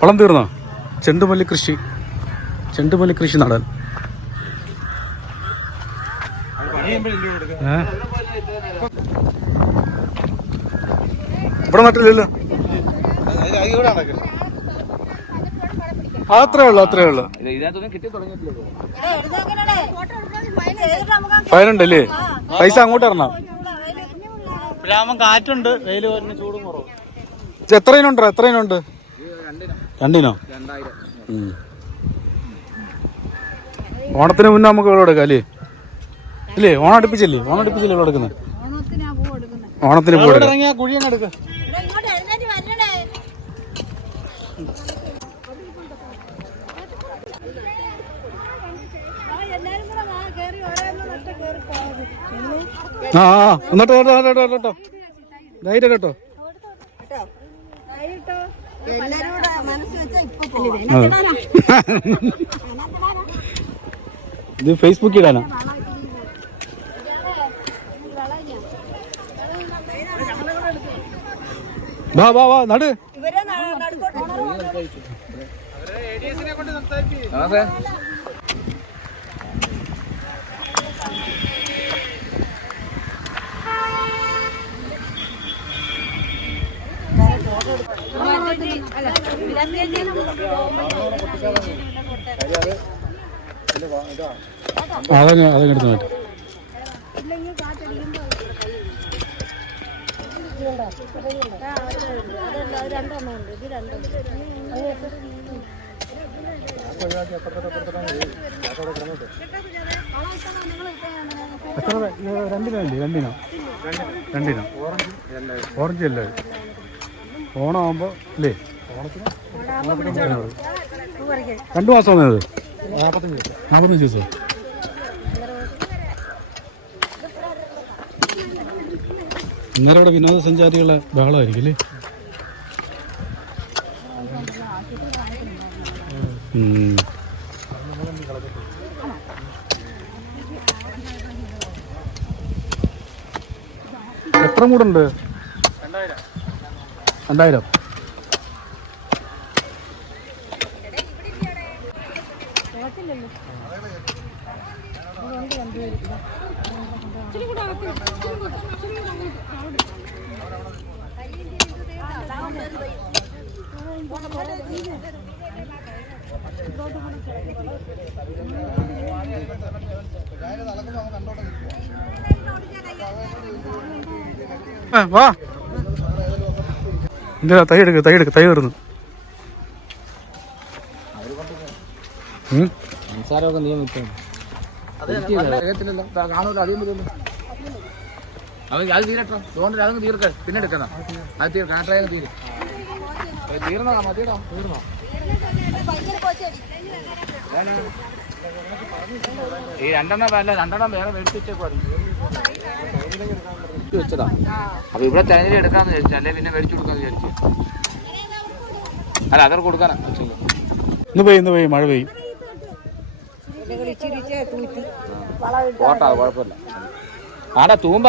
വളം തീർന്നോ? ചെണ്ടുമല്ലി കൃഷി. ചെണ്ടുമല്ലി കൃഷി നടാൻ? ഇവിടെ നട്ടില്ലല്ലോ അത്രേ ഉള്ളു അത്രേ ഉള്ളു. ഫയലുണ്ടല്ലേ പൈസ അങ്ങോട്ട് ഇറങ്ങാം കാറ്റുണ്ട് വെയിൽ ചൂടും കുറവ്. ഇത് എത്ര ഇനുണ്ടോ എത്ര ഇനുണ്ട് രണ്ടിനോ. ഓണത്തിന് മുന്നേ നമുക്ക് ഇവിടെ എടുക്കാം അല്ലേ? ഇല്ലേ ഓണം അടുപ്പിച്ചില്ലേ? ഓണം അടുപ്പിച്ചില്ലേ ഇവിടെ എടുക്കുന്നത് ഓണത്തിനാ പൂ ഇറങ്ങിയ? കുഴിയങ്ങ് എടുക്ക. ഇങ്ങോട്ട് എഴുന്നേറ്റ് വരണേ എല്ലാരും കൂടെ വാ കേറി ഓരോന്നും കേറി പോകും ആ ആ കേട്ടോ കേട്ടോ. കേട്ടോ? ധൈര്യം കേട്ടോ കേട്ടോ. ആയിട്ടോ മനസ്സ് വെച്ചാ ഇപ്പൊ ഇത് ഫേസ്ബുക്കിൽ ഇടാനാ? വാ വാ വാ നട്. ഇവരെ നടുക്കോട്ട്. അതങ്ങ് അതങ്ങ് എടുത്ത് മാറ്റി എത്ര രണ്ടിനോ? രണ്ടിനോ. രണ്ടിനോ ഓറഞ്ച് അല്ലേ? ഓണം ആവുമ്പോ അല്ലേ രണ്ടു മാസം വന്നത് നാൽപ്പത്തഞ്ച് ദിവസം. ഇന്നലെ ഇവിടെ വിനോദസഞ്ചാരികളെ ബഹളമായിരിക്കും അല്ലേ. എത്ര മൂടുണ്ട്? രണ്ടായിരം. ആ, വാ. ഇല്ല തൈ എടുക്ക് തൈ എടുക്ക് തൈ വരുന്നു അത് തീരട്ടോ. അതുകൊണ്ട് അതങ്ങ് തീർക്ക. പിന്നെ അത് തീരും. തീർന്നോ? ഈ രണ്ടെണ്ണം അല്ല രണ്ടെണ്ണം വേറെ മേടിച്ചിട്ടേക്കുവായിരുന്നു വെച്ചതാ. അപ്പൊ ഇവിടെ തേങ്ങ എടുക്കാന്ന് വിചാരിച്ചു. അല്ലെ പിന്നെ മേടിച്ചു കൊടുക്കാന്ന് വിചാരിച്ചു. അല്ല അതർ കൊടുക്കാനാ. ഇന്ന് പെയ്യും ഇന്ന് പെയ്യും. മഴ പെയ്യും. പോട്ടാ കുഴപ്പമില്ല. ആടാ തൂമ്പ.